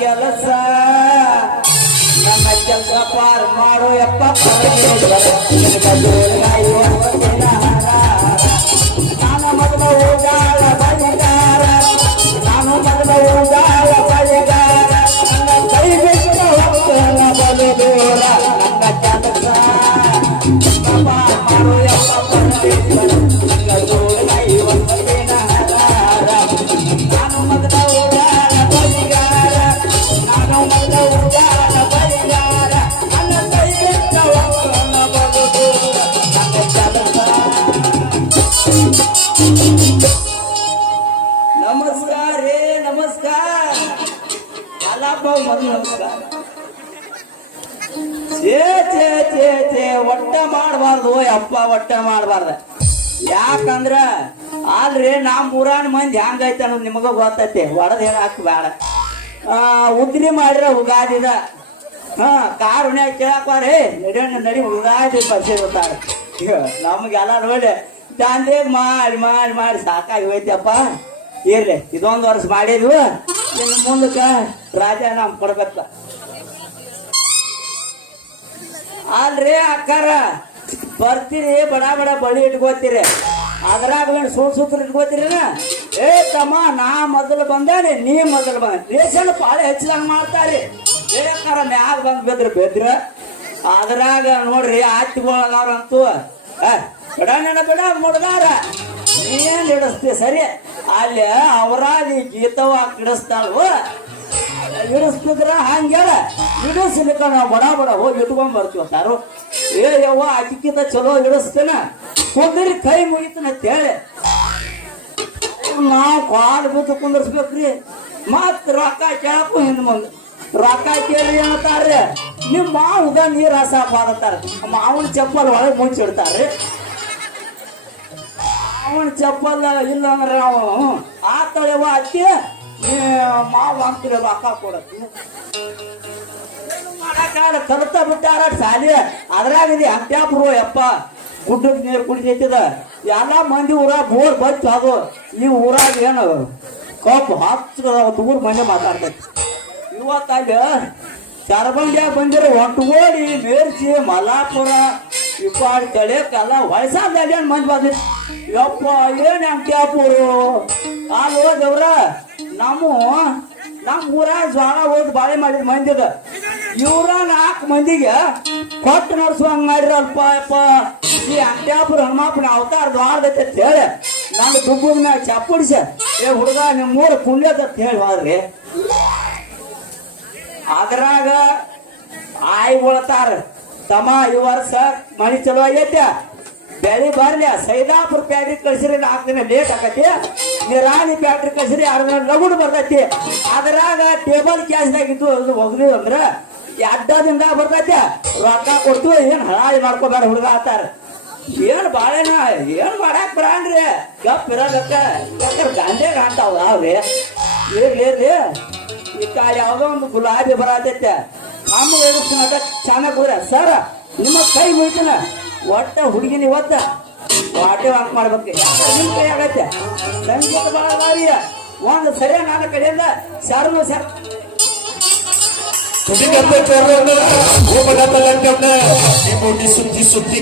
ಕೆಲಸ ನನ್ನ ಕೆಲಸ ಪಾರ್ ಮಾಡೋ ಯಪ್ಪ ನಾನು ಮೊದಲ ಹೋಗಾಳ ಬಳಿಗಾರ ನಾನು ಮೊದಲ ಹೋಗಾಳ ಬಳಿಗಾರ ನನ್ನ ಕೈ ಬಿಟ್ಟ ಹೋಗ್ತಾನ ಬಲು ದೂರ ನನ್ನ ಕೆಲಸ ಪಾರ್ ಮಾಡೋ ಯಪ್ಪ ನನ್ನ ದೂರ ಇವತ್ತಿನ ನಾನು ಮೊದಲ ಹೋಗಾಳ ಬಳಿಗಾರ ನಾನು ಮೊದಲ ಹೋಗಾಳ ಬಳಿಗಾರ ನನ್ನ ಕೈ ಬಿಟ್ಟ ಹೋಗ್ತಾನ ಬಲು ದೂರ ನನ್ನ ಕೆಲಸ. नमस्कार रे नमस्कार मला भाऊ मधू नमस्कार ಛೇ ಛೇ ಛೇ ಛೇ ಒಟ್ಟ ಮಾಡಬಾರ್ದು ಅಪ್ಪ ಒಟ್ಟ ಮಾಡಬಾರ್ದ ಯಾಕಂದ್ರ ಆಲ್ರಿ ನಮ್ಮ ಊರಾನ ಮಂದಿ ಹೆಂಗೈತೆ ಅನ್ನೋದು ನಿಮಗ ಗೊತ್ತೈತಿ ಹೊಡೆದ್ ಹೇಳಕ್ ಬೇಡ ಉದ್ರಿ ಮಾಡಿರ ಉಗಾದಿದ ಕಾರ್ ಉಣ್ಯಾಗ ಕೇಳಕ್ವಾರೇ ನಡಿ ಉಗಾದಿ ಬರ್ಸಿರ್ತಾರ ನಮ್ಗೆಲ್ಲ ನೋಡಿ ಚಾಂದೇಗ್ ಮಾಡಿ ಮಾಡಿ ಮಾಡಿ ಸಾಕಾಗಿ ಹೋಯ್ತಪ್ಪ ಇರ್ಲಿ ಇದೊಂದು ವರ್ಷ ಮಾಡಿದ್ವು ಇನ್ನು ಮುಂದಕ್ಕ ರಾಜ ನಮ್ ಕೊಡ್ಬೇಕ ಅಲ್ರಿ ಅಕ್ಕಾರ ಬರ್ತೀರಿ ಬಡ ಬಡ ಬಳಿ ಇಟ್ಕೋತೀರಿ ಅದ್ರಾಗ ಸೂತ್ರ ಇಟ್ಕೋತೀರಿ ಏ ತಮ್ಮ ನಾ ಮೊದಲು ಬಂದಾನೆ ನೀ ಮೊದಲು ಬಂದ ರೇಷನ್ ಪಾಳೆ ಹೆಚ್ಚಿದಂಗ ಮಾಡ್ತಾರಿ ಬೇಕಾರ ಮ್ಯಾಗ ಬಂದ್ ಬೆದ್ರ ಅದ್ರಾಗ ನೋಡ್ರಿ ಆಯ್ತುಗಳಂತೂ ಬಿಡ ನೆನ ಬಿಡ ಮುಡ್ದಾರ ಏನ್ ಹಿಡಿಸ್ತಿ ಸರಿ ಅಲ್ಲಿ ಅವರಾದಿ ಗೀತವ ಹಿಡಿಸ್ತಾಳು ಹಿಡಿಸ್ತಿದ್ರ ಹಂಗೇಳ ಹಿಡಿಸ್ಲಿಕ್ಕ ನಾವು ಬಡ ಬಡ ಹೋಗಿ ಇಟ್ಕೊಂಡ್ ಬರ್ತೀವಿ ತಾರು ಏ ಯವ್ವ ಅಕ್ಕಿಂತ ಚಲೋ ಹಿಡಿಸ್ತೇನ ಕುಂದ್ರಿ ಕೈ ಮುಗಿತನ ಅಂತೇಳಿ ನಾವು ಕಾಲು ಬಿದ್ದು ಕುಂದರ್ಸ್ಬೇಕ್ರಿ ಮತ್ ರೊಕ್ಕ ಕೇಳಕ್ಕೂ ಹಿಂದ್ ಮುಂದೆ ರೊಕ್ಕ ಕೇಳಿ ಏನಂತಾರ್ರಿ ನಿಮ್ ಮಾವುದ ನೀರ್ ಹಸ ಬಾರತಾರ ಮಾವನ ಚಪ್ಪಲ್ ಒಳಗೆ ಮುಚ್ಚಿಡ್ತಾರ್ರಿ ಅವನ ಚಪ್ಪಲ್ ಇಲ್ಲ ಅಂದ್ರೆ ನಾವು ಆತಳೆವ ಅತ್ತಿ ಮಾವು ಅಂತೀರ ರೊಕ್ಕ ಕೊಡತ್ತಿ ಮಾಡಕ್ಕಾಗ ಕಲ್ತ ಬಿಟ್ಟಾರ ಸಾಲಿ ಅದ್ರಾಗಿದೆ ಅಂತ್ಯಾಪುರ ಯಪ್ಪ ಗುಡ್ಡದ ನೀರು ಕುಡಿತೈತಿದ ಎಲ್ಲ ಮಂದಿ ಊರಾಗ ಬೋರ್ ಬಚ್ಚ ಅದು ಈ ಊರಾಗ ಏನು ಕಪ್ ಹತ್ತು ಊರ್ ಮನೆ ಮಾತಾಡ್ತೈತಿ ಇವತ್ತಲ್ಲಿ ಚರಬಂಡಿಯಾಗ ಬಂದಿರೋ ಒಂಟಗೋಡಿ ಮೇರ್ಚಿ ಮಲಾಪುರ ಇಪ್ಪಾಡಿ ತಳೆಕಲ್ಲ ವಯಸ್ಸಾದ ಮಂದಿ ಬಂದಿತ್ತು ಯಪ್ಪ ಏನ್ ಅಂಕ್ಯಾಪುರು ಅಲ್ಲಿ ಹೋದವ್ರ ನಮ್ಮ ಊರಾಗ ಜ್ವಾಳ ಹೋದ್ ಬಾಳೆ ಮಾಡಿದ ಮಂದಿದ ಇವ್ರ 4 ಮಂದಿಗೆ ಕೊಟ್ಟು ನಡ್ಸುವಂಗ ಮಾಡಿರಲ್ಪ ಯಪ್ಪ ಈ ಅಂಕ್ಯಾಪುರ ಹನುಮಪ್ಪನ ಅವತಾರ ದ್ವಾರದೈತೆ ಅಂತ ಹೇಳಿ ನಾನು ದುಬ್ಬದ ಮ್ಯಾಗ ಚಪ್ಪುಡಿಸ ಏ ಹುಡುಗ ನಿಮ್ಮ ಊರು ಪುಣ್ಯದ ಅಂತ ಹೇಳಿ ಹೋದ್ರಿ ಅದ್ರಾಗ ಆಯ್ ಬೀಳ್ತಾರ ತಮ್ಮ ಈ ವರ್ಷ ಮಳಿ ಚಲೋ ಆಗೈತೆ ಬೆಳಿ ಬರ್ಲಿ ಸೈದಾಪುರ ಫ್ಯಾಕ್ಟ್ರಿ ಕಳ್ಸಿರಿ 4 ದಿನ ಲೇಟ್ ಆಕತಿ ನಿರಾಣಿ ಫ್ಯಾಕ್ಟ್ರಿ ಕಳ್ಸಿರಿ 6 ದಿನ ಲಗುಡ್ ಬರ್ತೈತಿ ಅದ್ರಾಗ ಟೇಬಲ್ ಕ್ಯಾಶ್ನಾಗಿದ್ದು ಅದು ಹೋಗ್ಲಿ ಅಂದ್ರ 2 ದಿನದಾಗ ಬರ್ತೈತಿ ರೊಕ್ಕ ಕೊಡ್ತು ಏನ್ ಹಳಾಳಿ ಮಾಡ್ಕೋಬೇಡ ಹುಡುಗ ಆತಾರ ಏನ್ ಬಾಳೆನ ಏನ್ ಮಾಡಾಕ್ ಬರನ್ರಿ ಗಪ್ ಇರೋದಕ್ಕ ಯಾಕಂದ್ರೆ ಗಾಂಧೆ ಕಾಣ್ತಾವ ಅವ್ರಿ ಇರ್ಲಿ ಈ ಕಾಲ ಯಾವ್ದೋ ಒಂದು ಗುಲಾಬಿ ಬರತೈತೆ ನಮ್ಗೆ ಎಡಿಸ್ತಾನ ಚೆನ್ನಾಗಿ ಕೂರ ಸರ್ ನಿಮ್ಮ ಕೈ ಮುಗಿತನ ಒಟ್ಟ ಹುಡುಗಿನ ಇವತ್ತ ವಾಟೆ ವಾಕ್ ಮಾಡ್ಬೇಕು ನಿಮ್ ಕೈ ಆಗತ್ತೆ ಸಂಗೀತ ಬಹಳ ಬಾರಿಯ ಒಂದು ಸರಿಯ ನನ್ನ ಕಡೆಯಿಂದ ಶರ್ಮ ಸರ್ ಸುದ್ದಿ ಸುದ್ದಿ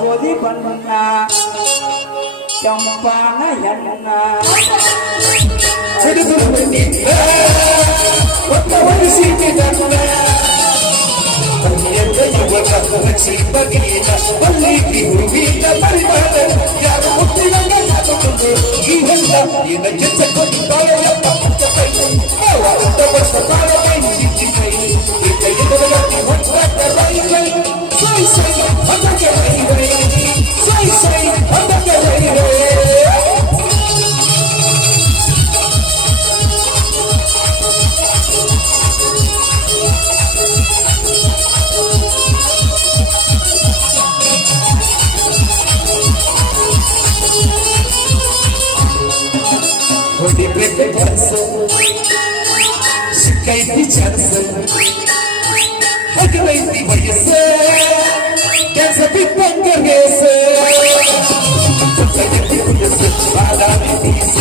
ಗೋಧಿ ಬಣ್ಣ ಕೆಂಪಾನ ಹೆಣ್ಣ ಯುವಕ ಹೊಡಿಬೇಕು ಕೆಲಸ ಸಿಕ್ಕೈತಿ ಚಾನ್ಸ್ ಹಗಲೈತಿ ವಯಸ್ಸ ಕೆಲಸ ಬಿಟ್ಟಂಗೆ ಹೇಸ ಬಾದಾಮಿ ಪೀಸ